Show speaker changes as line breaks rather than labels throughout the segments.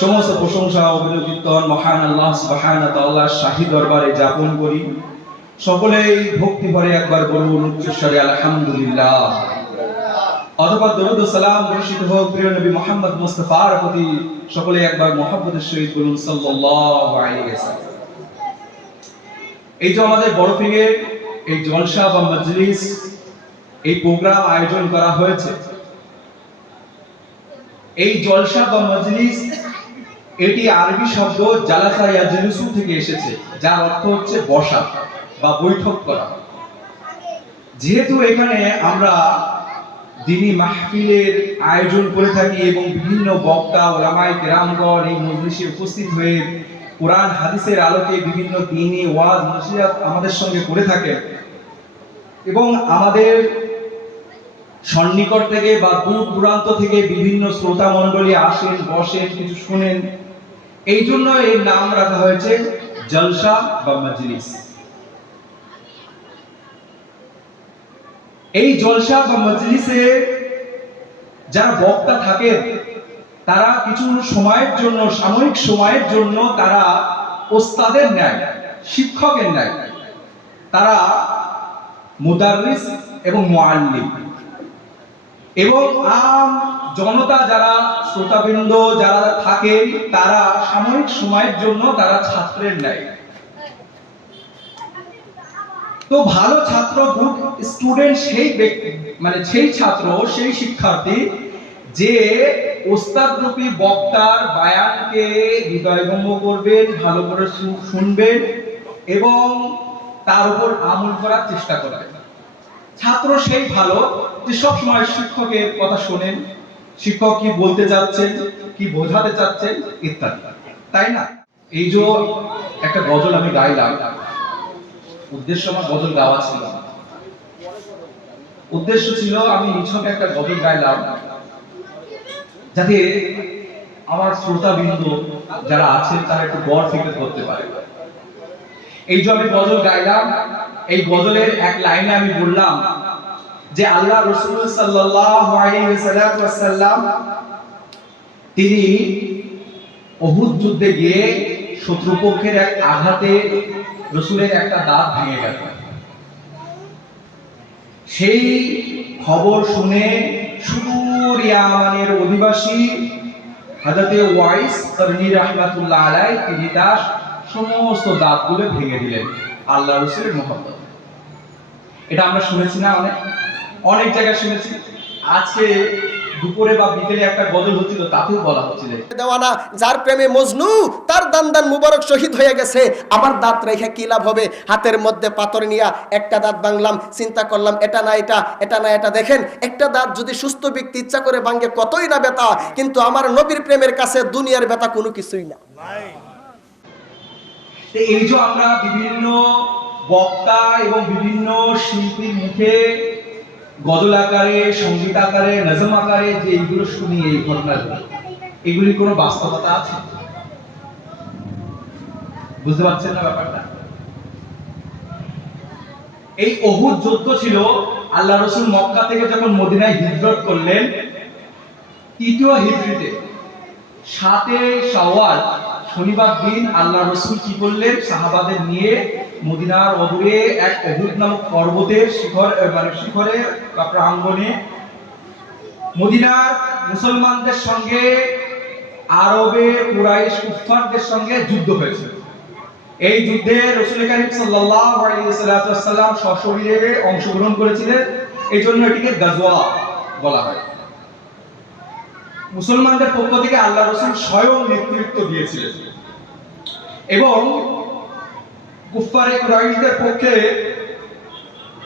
সমস্ত প্রশংসা অভিযোগ মহান আল্লাহ, সুবহান তাআলার শাহী দরবারে যাপন করি। সকলেই ভক্তি ভরে একবার বলুন, উচ্চস্বরে আলহামদুলিল্লাহ। অথবা দরুদ সালাম বর্ষিত হোক, প্রিয় নবী মোহাম্মদ মুস্তাফার প্রতি সকলে একবার মোহাম্মদের সহিত বলুন, সাল্লাল্লাহু আলাইহি ওয়াসাল্লাম। এই যে আমাদের বরফিংয়ে এই জলসা বা মজলিস, এই প্রোগ্রাম আয়োজন করা হয়েছে। এই জলসা বা মজলিস এটি আরবি শব্দ জালাসা ইয়াজলিসু থেকে এসেছে, যার অর্থ হচ্ছে বসা বা বৈঠক করা। যেহেতু এখানে আমরা দিনী মাহফিলের আয়োজন করে থাকি এবং বিভিন্ন বক্তা ওলামাই কেরামগণ এই মজলিসে উপস্থিত হয়ে কোরআন, হাদিসের আলোকে বিভিন্ন দিনী ওয়াজ নসিহত আমাদের সঙ্গে করে থাকে এবং আমাদের সন্নিকট থেকে বা দূর দূরান্ত থেকে বিভিন্ন শ্রোতা মণ্ডলী আসেন, বসেন, কিছু শুনেন। এই জন্য এর নাম রাখা হয়েছে জলসা বা মজলিস। এই জলসা বা মজলিসে যারা বক্তা থাকেন, তারা কিছু সময়ের জন্য, সাময়িক সময়ের জন্য তারা ওস্তাদের ন্যায়, শিক্ষকের ন্যায়, তারা মুদারিস এবং মুআল্লিম। এবং আম জনতা যারা শ্রোতাবৃন্দ যারা থাকেন, তারা সাময়িক সময়ের জন্য তারা ছাত্রের ন্যায়। তো ভালো ছাত্র গুড স্টুডেন্ট সেই মানে সেই ছাত্র, সেই শিক্ষার্থী যে ওস্তাদ রূপী বক্তার বায়ানকে হৃদয়গম্য করবেন, ভালো করে শুনবেন এবং তার উপর আমল করার চেষ্টা করবেন। ছাত্র সেই ভালো যে সব সময় শিক্ষকের কথা শোনেন, শিক্ষক কি বলতে চাচ্ছেন, কি বোঝাতে চাচ্ছেন, ইত্যাদি। তাই না? এই যে একটা গজল আমি গাইলাম, উদ্দেশ্য আমার গজল গাওয়া ছিল। উদ্দেশ্য ছিল আমি নিছক একটা গজল গাইলাম, যাতে আমার শ্রোতা বিন্দু যারা আছেন তারা একটু গড় ফিকে করতে পারে। এই যে আমি গজল গাইলাম এই গজলের এক লাইনে আমি বললাম যে আল্লাহ রসুল ওয়াসাল্লাম তিনি অহুদ যুদ্ধে গিয়ে শত্রুপক্ষের এক আঘাতে রসুলের একটা দাঁত ভেঙে গেল। সেই খবর শুনে সুদূর অধিবাসী হাজরতে ওয়াইস করনি রাহমাতুল্লাহ আলাই তিনি তার সমস্ত দাঁতগুলো ভেঙে দিলেন। আল্লাহ রসুলের মোহাম্মদ। এটা আমরা শুনেছি না অনেক? অনেক জায়গায় শুনেছি। আজকে দুপুরে বা বিকেলে একটা গজল হচ্ছিল তাতেও বলা হচ্ছিল।
দেওয়ানা যার প্রেমে মজনু তার দান দান মুবারক শহীদ হয়ে গেছে। আমার দাঁত রেখে কি লাভ হবে? হাতের মধ্যে পাথর নিয়া একটা দাঁত ভাঙলাম চিন্তা করলাম এটা না এটা এটা না এটা। দেখেন একটা দাঁত যদি সুস্থ ব্যক্তি ইচ্ছা করে ভাঙ্গে কতই না ব্যথা। কিন্তু আমার নবীর প্রেমের কাছে দুনিয়ার ব্যথা কোনো কিছুই না।
এই যে আমরা বিভিন্ন বক্তা এবং বিভিন্ন শিল্পীর মুখে গজল আকারে, সংগীত আকারে, নজম আকারে যে এইগুলো শুনি, এই ঘটনাগুলো এগুলি কোনো বাস্তবতা আছে? বুঝতে পারছেন না ব্যাপারটা? এই অহুদ যুদ্ধ ছিল, আল্লাহ রসুল মক্কা থেকে যখন মদিনায় হিজরত করলেন, তৃতীয় হিজরিতে, সাতে শাওয়াল শনিবার দিন আল্লাহ রসুল কি করলেন? সাহাবাদের নিয়ে মদিনার অদূরে এক অহুদ নামক পর্বতের শিখর মানে শিখরে বা প্রাঙ্গণে মদিনার মুসলমানদের সঙ্গে, আরবে কুরাইশ কুফফারদের সঙ্গে যুদ্ধ হয়েছে। এই যুদ্ধে রসুল করিম সাল্লাল্লাহু আলাইহি সাল্লাম সশরীরে অংশগ্রহণ করেছিলেন। এই জন্য এটিকে গাজওয়া বলা হয়। মুসলমানদের পক্ষ থেকে আল্লাহ রসুল স্বয়ং নেতৃত্ব দিয়েছিলেন। এবং কুফারে কুরাইশদের পক্ষে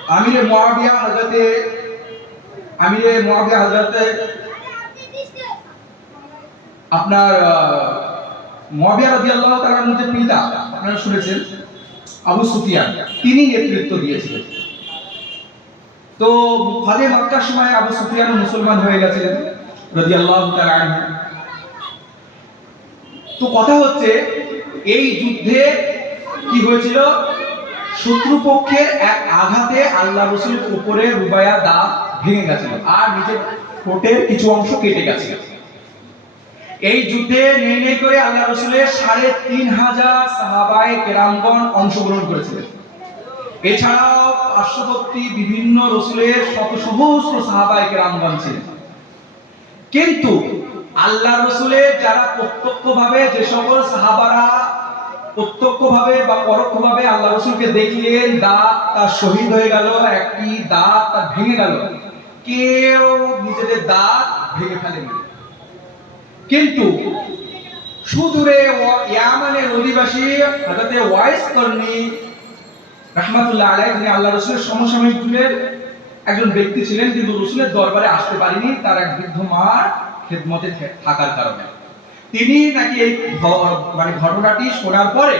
আমিরে মুয়াবিয়া হযরতে আমিরে মুয়াবিয়া হযরতে আপনার আহ, মুয়াবিয়া রাদিয়াল্লাহু তাআলার মধ্যে পিতা আপনারা শুনেছেন আবু সুফিয়ান তিনি নেতৃত্ব দিয়েছিলেন। তো ফাতে মক্কার সময় আবু সুফিয়ান মুসলমান হয়ে গেছিলেন। তো কথা হচ্ছে, এই যুদ্ধে কি হয়েছিল? শত্রুপক্ষের এক আঘাতে আল্লাহ রসুলের উপরে রুবায়া দাঁত ভেঙে গেছিল আর নিজের ঠোঁটের কিছু অংশ কেটে গেছিল। এই যুদ্ধে নেই নেই করে আল্লাহ রসুলের সাড়ে তিন হাজার সাহাবায় কেরামগণ অংশগ্রহণ করেছিলেন। এছাড়াও পার্শ্ববর্তী বিভিন্ন রসুলের শত সহস্র সাহাবায় কেরামগণ ছিলেন। কিন্তু আল্লাহ রসুলের যারা প্রত্যক্ষভাবে যে সকল সাহাবারা প্রত্যক্ষভাবে বা পরোক্ষ পরোক্ষভাবে আল্লাহ রসুলকে দেখলেন, দাঁত তার শহীদ হয়ে গেল একটি দাঁত তার ভেঙে গেল। কেউ নিজেদের দাঁত ভেঙে ফেলেনি। কিন্তু সুদূরে ইয়ামানের অধিবাসী হযরতে ওয়াইস করনি রাহমাতুল্লাহ আলাইহি যিনি আল্লাহ রসুলের সমসাময়িক যুগের একজন ব্যক্তি ছিলেন কিন্তু রসুলের দরবারে আসতে পারেনি, তার এক বৃদ্ধ মার খেদমতে থাকার কারণে। তিনি নাকি এই মানে ঘটনাটি শোনার পরে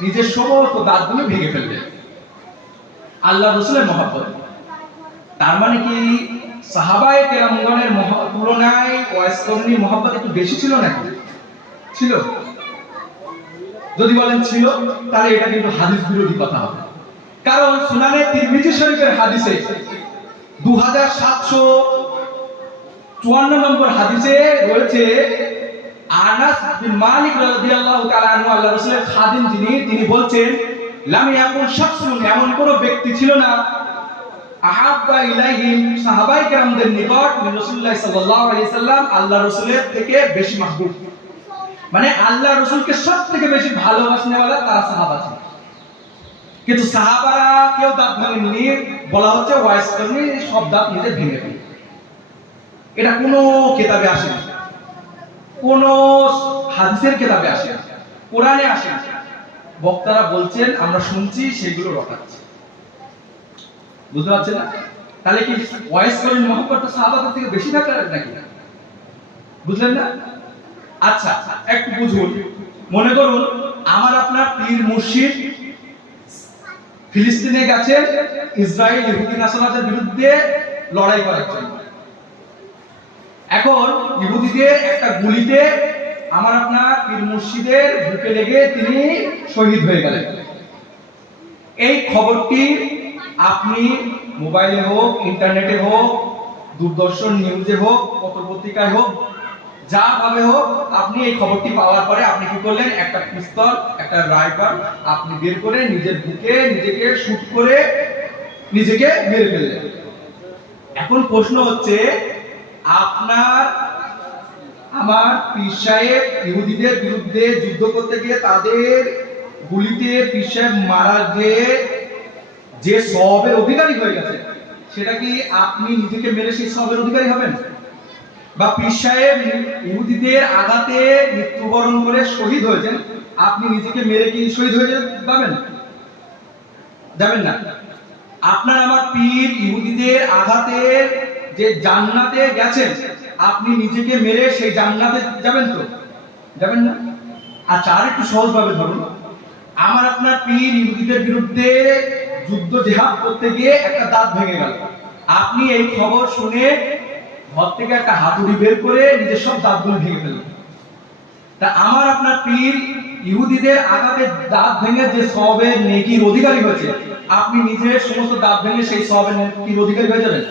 নিজের সমস্ত দাঁতগুলো ভেঙে ফেললেন। আল্লাহ রসুলের মহাব্বত। তার মানে কি সাহাবায়ে কেরামগণের তুলনায় ওয়াইস করনি মহাব্বত একটু বেশি ছিল নাকি? ছিল। যদি বলেন ছিল, তাহলে এটা কিন্তু হাদিস বিরোধী কথা হবে। কারণ সুনানে তিরমিজি শরীফের হাদিসে তিনি বলছেন এমন কোন ব্যক্তি ছিল না। থেকে বেশি মাহবুব। মানে আল্লাহ রাসূলকে সবথেকে বেশি ভালোবাসনেওয়ালা তারা সাহাবা ছিল কিন্তু সাহাবারা কেউ দাঁত ভাঙেননি বলা হচ্ছে ওয়াইস কর্মী সব দাঁত নিজে ভেঙে ফেলে। এটা কোনো কেতাবে আসে না। কোন হাদিসের কেতাবে আসে না। কোরআনে আসে না। বক্তারা বলছেন, আমরা শুনছি, সেগুলো রটাচ্ছি। বুঝতে পারছেন না? তাহলে কি ওয়াইস কর্মী মহব্বতটা সাহাবাদের থেকে বেশি থাকার নাকি? বুঝলেন না? আচ্ছা একটু বুঝুন। মনে করুন, আমার আপনার পীর মুর্শিদ ফিলিস্তিনে গেছে ইসরায়েল ইহুদি নাসারাদের বিরুদ্ধে লড়াই করার জন্য। এখন ইহুদিদের একটা গুলিতে আমার আপনার পীর মুর্শিদের বুকে লেগে তিনি শহীদ হয়ে গেলেন। এই খবরটি আপনি মোবাইলে হোক, ইন্টারনেটে হোক, দূরদর্শন নিউজে হোক, পত্রপত্রিকায় হোক যা ভাবে হোক, আপনি এই খবরটি পাওয়ার পরে আপনি কি করলেন? একটা পিস্তল, একটা রাইফেল আপনি বের করে নিজের বুকে, নিজেকে শুট করে নিজেকে মেরে ফেললেন। এখন প্রশ্ন হচ্ছে, আপনার, আমার পীর সাহেব ইহুদিদের বিরুদ্ধে যুদ্ধ করতে গিয়ে তাদের গুলিতে পীর সাহেব মারা গিয়ে যে সবের অধিকারী হয়ে গেছে সেটা কি আপনি নিজেকে মেরে সেই সবের অধিকারী হবেন? বা পীর সাহেব ইহুদিদের আঘাতে মৃত্যুবরণ করে শহীদ হয়েছেন, আপনি নিজেকে মেরে কি শহীদ হয়ে যাবেন? যাবেন না। আপনার আমার পীর ইহুদিদের আঘাতে যে জান্নাতে গেছেন, আপনি নিজেকে মেরে সেই জান্নাতে যাবেন তো? যাবেন না? আচ্ছা আর একটু সহজ ভাবে ধরুন। আমার আপনার পীর ইহুদিদের বিরুদ্ধে যুদ্ধ জেহাদ করতে গিয়ে একটা দাঁত ভেঙে গেল। আপনি এই খবর শুনে ঘর থেকে একটা হাতুড়ি বের করে নিজের সব দাঁতগুলো ভেঙে ফেললেন তা আমার আপনার পীর ইহুদিদের আঘাতে দাঁত ভেঙে যে সবের নেকির অধিকারী হয়েছে, আপনি নিজের সমস্ত দাঁত ভেঙে সেই সবের নেকির অধিকারী হয়ে যাবেন?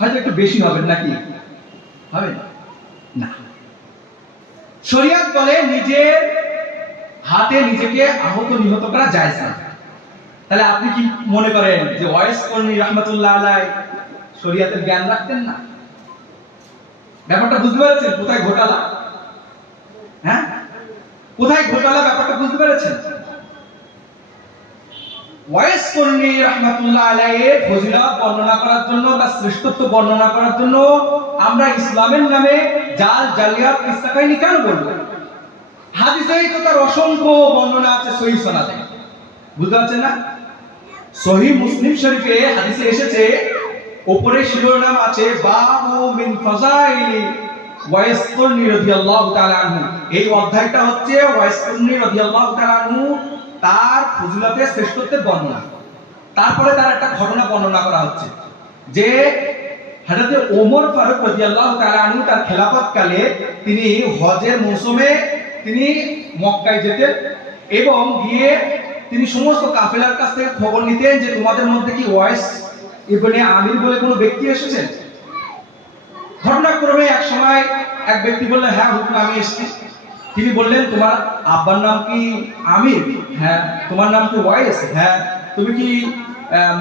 হয়তো একটু বেশি হবেন নাকি? হবে? না। শরিয়াত বলে নিজের হাতে নিজেকে আহত নিহত করা যায় না। তাহলে আপনি কি মনে করেন যে ওয়াইস কর্মী রহমতুল্লাহ আলাই শরিয়াতের জ্ঞান রাখতেন না? ব্যাপারটা বুঝতে পেরেছেন? কোথায় ঘোটালা? হ্যাঁ? কোথায় ঘোটালা ব্যাপারটা বুঝতে পেরেছেন? ওয়াইস কর্মী রহমতুল্লাহ আলাইয়ের ফজিলত বর্ণনা করার জন্য বা শ্রেষ্ঠত্ব বর্ণনা করার জন্য আমরা ইসলামের নামে জাল, জালিয়াত কিসসা কাহিনী কেন বলব? হাদিসেই তো তার অসংখ্য বর্ণনা আছে সহি সনাতে বুঝতে পারছেন না? সহি মুসলিম শরীফে হাদিসে এসেছে উপরে শিরোনাম আছে, বাবু মিন ফাজাইলি ওয়াইস কর্ণী রাদিয়াল্লাহু তাআলা আনহু। এই অধ্যায়টা হচ্ছে ওয়াইস কর্ণী রাদিয়াল্লাহু তাআলা আনহু তার ফজিলতের শ্রেষ্ঠত্বের বর্ণনা। তারপরে তার একটা ঘটনা বর্ণনা করা হচ্ছে যে হযরত ওমর ফারুক রাদিয়াল্লাহু তাআলা আনহু তার খেলাফত কালে তিনি হজের মৌসুমে তিনি মক্কায় যেতেন এবং গিয়ে তিনি সমস্ত কাফেলার কাছ থেকে খবর নিতেন যে তোমাদের মধ্যে কি ওয়াইস ইবনে আমির বলে কোনো ব্যক্তি এসেছেন? ঘটনাক্রমে এক সময় এক ব্যক্তি বললেন হ্যাঁ হুজুর আমি এসেছি। তিনি বললেন, তোমার আব্বার নাম কি আমির? হ্যাঁ। তোমার নাম কি ওয়াইস? হ্যাঁ। তুমি কি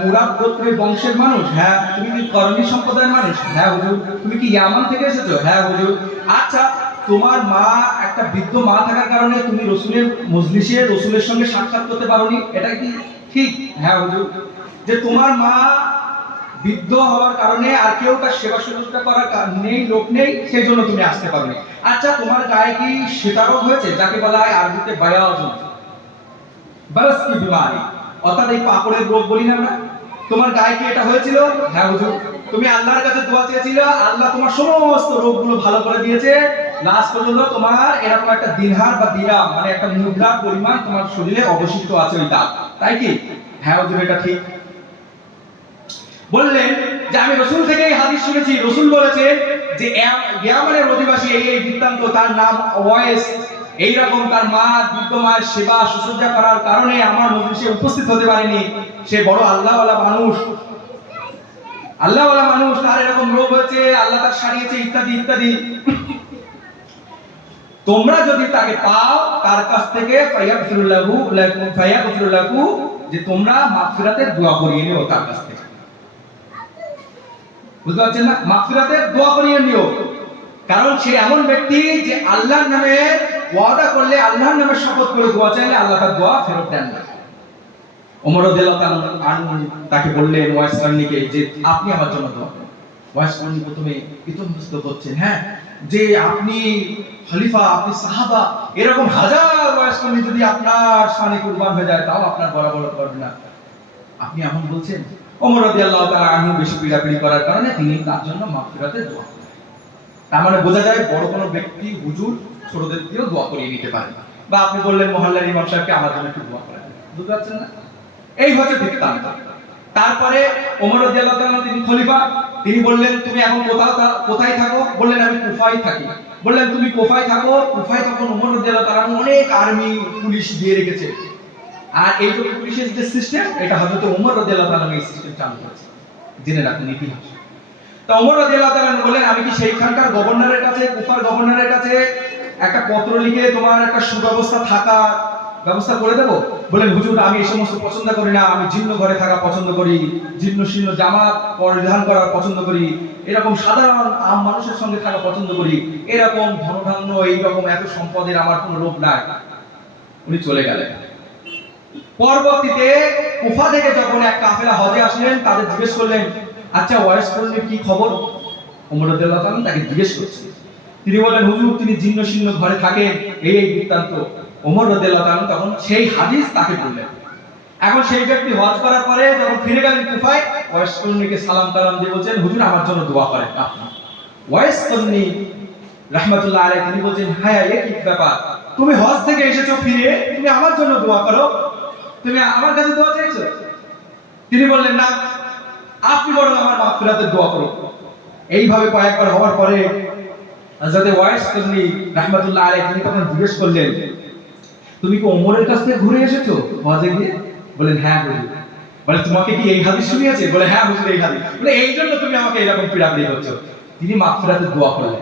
মুরাদ গোত্রের বংশের মানুষ? হ্যাঁ। তুমি কি সম্প্রদায়ের মানুষ? হ্যাঁ হুজুর। তুমি কি ইয়ামান থেকে এসেছ? হ্যাঁ হুজুর। আচ্ছা তোমার মা একটা বৃদ্ধ মা থাকার কারণে তুমি রসুলের মজলিসে রসুলের সঙ্গে সাক্ষাৎ করতে পারোনি? এটা কি ঠিক? হ্যাঁ হুজুর। যে তোমার মা বৃদ্ধ হওয়ার কারণে আর কেউ তার সেবা শুশ্রূষা করার নেই, লোক নেই, সেই জন্য তুমি আসতে পারবে আচ্ছা তোমার গায়ে কি সেটারও হয়েছে? যাকে বলা হয় আরবিতে বায়াজুন। বারস কি বিমারি? অর্থাৎ এই পাকড়ের রোগ বলি না আমরা। তোমার গায়ে কি এটা হয়েছিল? হ্যাঁ হুজুর। তুমি আল্লাহর কাছে দোয়া চেয়েছিলে, আল্লাহ তোমার সমস্ত রোগগুলো ভালো করে দিয়েছে। লাস্ট পর্যন্ত তোমার এরকম একটা দিনহার বা দিরাম মানে একটা মুদ্রার পরিমাণ তোমার শরীরে অবশিষ্ট আছে ওই দাগ। তাই কি? হ্যাঁ হুজুর, এটা ঠিক। বললেন যে আমি রসুল থেকে এই হাদিস শুনেছি। রসুল বলেছেন যে ইয়ামানের অধিবাসী এই এই বৃত্তান্ত তার নাম ওয়াইস। এইরকম তার মা, বৃদ্ধ মায়ের সেবা শুশ্রূষা করার কারণে আমার মজলিসে উপস্থিত হতে পারেনি। সে বড় আল্লাহওয়ালা মানুষ। আল্লাহওয়ালা মানুষ, তার এরকম রোগ হয়েছে, আল্লাহ তার সারিয়েছে, ইত্যাদি ইত্যাদি। তোমরা যদি তাকে পাও, তার কাছ থেকে লাকুম ফায়াগফিরুল্লাহু, যে তোমরা মাগফিরাতের দোয়া করিয়ে নিও তার কাছ থেকে। বুঝতে পারছেন না? দোয়া করিয়ে নিও। কারণ সে এমন ব্যক্তি যে আল্লাহর নামে ওয়াদা করলে আল্লাহর নামে শপথ করে দোয়া চাইলে আল্লাহ তার দোয়া ফেরত দেন না। ওমর তাকে বললেন, ওয়াইস যে আপনি আমার জন্য দোয়া ওয়াইস প্রথমে করছেন হ্যাঁ যে আপনি খলিফা, আপনি সাহাবা, এরকম হাজার ওয়াইস যদি আপনার শানে কুরবান হয়ে যায়, তাও আপনার বরাবর করবে না। আপনি এমন বলছেন? ওমর রাদিয়াল্লাহু তাআলা আনহু বেশি পীড়াপিড়ি করার কারণে তিনি তার জন্য মাগফিরাতের দোয়া করেন। তার মানে বোঝা যায় বড় কোনো ব্যক্তি, হুজুর ছোটদের দিয়েও দোয়া করিয়ে নিতে পারেন বা আপনি বললেন মহল্লার ইমাম সাহেবকে আমার জন্য একটু দোয়া করেন। বুঝতে পারছেন না? এই হচ্ছে বৃত্তান্ত তারপরে ওমর রাদিয়াল্লাহু তাআলা তিনি খলিফা, তিনি বললেন, তুমি এখন কোথাও কোথায় থাকো? বললেন, আমি কুফায় থাকি। বললেন, তুমি কোফায় থাকো? কুফায় তখন ওমর রাদিয়াল্লাহু তাআলা অনেক আর্মি, পুলিশ দিয়ে রেখেছে। আর এই যে পুলিশের যে সিস্টেম এটা হযরত ওমর রাদিয়াল্লাহু তাআলা এই সিস্টেম চালু করেছে। জেনে রাখুন ইতিহাস। তা ওমর রাদিয়াল্লাহু তাআলা বলেন, আমি কি সেইখানকার গভর্নরের কাছে, কুফার গভর্নরের কাছে একটা পত্র লিখে তোমার একটা সুব্যবস্থা থাকা ব্যবস্থা করে দেবো? বলেন, হুজুর, আমি এই সমস্ত পছন্দ করি না। আমি জীর্ণ ঘরে থাকা পছন্দ করি। জীর্ণ শীর্ণ জামা পরিধান করা পছন্দ করি। এরকম সাধারণ আম মানুষের সঙ্গে থাকা পছন্দ করি। এরকম ধনধান্য, এইরকম এত সম্পদের আমার কোনো লোভ নাই। উনি চলে গেলেন। পরবর্তীতে কুফা থেকে যখন এক কাফেলা হজে আসলেন, তাদের জিজ্ঞেস করলেন আচ্ছা ওয়াইস কর্মীর কি খবর? ওমর রাদিয়াল্লাহু তাকে জিজ্ঞেস করছে। তিনি বলেন হুজুর, তিনি জীর্ণ শীর্ণ ঘরে থাকেন, এই এই বৃত্তান্ত। ওমর রাদিয়াল্লাহু তাআলা তখন সেই হাদিস তাকে বললেন। এখন সেই ব্যক্তি হজ করার পরে যখন ফিরে গেলেন কুফায় ওয়াইস কর্মীকে সালাম তালাম দিয়ে বলছেন, হুজুর, আমার জন্য দোয়া করেন আপনি। ওয়াইস কর্মী রাহমাতুল্লাহ আলাইহি তিনি বলছেন হ্যাঁ এ কি ব্যাপার? তুমি হজ থেকে এসেছ ফিরে, তুমি আমার জন্য দোয়া করো। তুমি আমার কাছে দোয়া চাইছো? তিনি বললেন, না, আপনি বরং আমার মাগফিরাতের দোয়া করো। এইভাবে কয়েকবার হওয়ার পরে হযরত ওয়াইস কর্মী রাহমাতুল্লাহ আলাইহি, তিনি তখন জিজ্ঞেস করলেন, তুমি কি ওমরের কাছ থেকে ঘুরে এসেছ হজে গিয়ে? বলেন হ্যাঁ হুজুর। বলে, তোমাকে কি এই হাদিস শুনিয়েছে? বলে হ্যাঁ হুজুর, এই হাদিস। বলে, এই জন্য তুমি আমাকে এরকম পীড়াপিড়ি করছ। তিনি মাগফিরাতের দোয়া করলেন।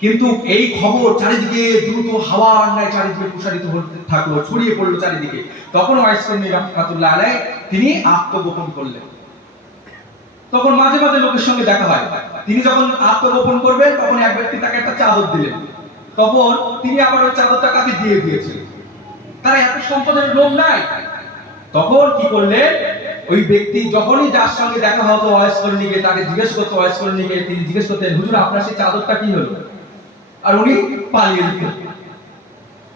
কিন্তু এই খবর চারিদিকে দ্রুত হাওয়া চারিদিকে প্রসারিত হতে থাকল, ছড়িয়ে পড়ল চারিদিকে। তখন ওয়াইসকর্মী রহমাতুল্লাহ আলাই তিনি আত্মগোপন করলেন। তখন মাঝে মাঝে লোকের সঙ্গে দেখা হয়। তিনি যখন আত্মগোপন করবেন, তখন এক ব্যক্তি তাকে একটা চাদর দিলেন। তখন তিনি আবার ওই চাদরটা কাকে দিয়ে দিয়েছেন। তার এত সম্পদের লোভ নাই। তখন কি করলেন? ওই ব্যক্তি যখনই যার সঙ্গে দেখা হতো ওয়াইস কর্মীকে তাকে জিজ্ঞেস করতো ওয়াইস কর্মীকে তিনি জিজ্ঞেস করতেন, হুজুর, আপনার সেই চাদরটা কি হলো? আর উনি পালিয়ে দিতেন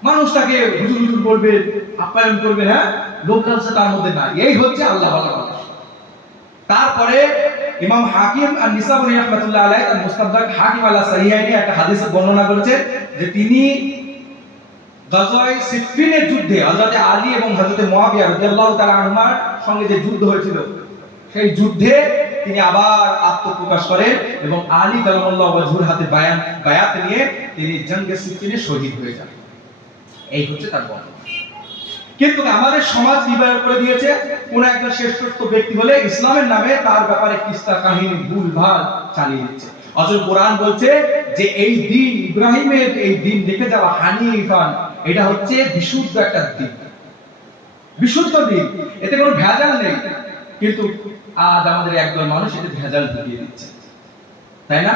মানুষ তাকে হুজুর হুজুর বলবে, আপ্যায়ন করবে হ্যাঁ? লোক লালসা তার মধ্যে নাই। এই হচ্ছে আল্লাহ মানুষ। তারপরে ইমাম হাকিম আর নিসাবুনি রহমাতুল্লাহ আলাইহি তার মুস্তাদরাক হাকিম আলা সাহিহাইনে একটা হাদিসে বর্ণনা করেছেন যে তিনি গাজওয়ায়ে সিফফিনের যুদ্ধে হযরত আলী এবং হযরত মুয়াবিয়া রাদিয়াল্লাহু তাআলা আনহুমার সঙ্গে যে যুদ্ধ হয়েছিল সেই যুদ্ধে তিনি আবার আত্মপ্রকাশ করেন এবং আলী কালামুল্লাহ ওয়াজহুর হাতে বায়ান, বায়াত নিয়ে তিনি জঙ্গে সিফিনে শহীদ হয়ে যান। এই হচ্ছে তার বর্ণনা। কিন্তু আমাদের সমাজ নির্বাহ করে দিয়েছে, কোন একজন শ্রেষ্ঠত্ব ব্যক্তি হলে ইসলামের নামে তার ব্যাপারে কিস্তা কাহিনী ভুল ভালো চালিয়ে দিচ্ছে। অথচ কোরআন বলছে যে এই দিন ইব্রাহিমের এই দিন দেখে যাওয়া হানি ইফান এটা হচ্ছে বিশুদ্ধ একটা দিন। বিশুদ্ধ দিন, এতে কোনো ভেজাল নেই। কিন্তু আজ আমাদের একদল মানুষ এটা ভেজাল ঢুকিয়ে দিচ্ছে। তাই না?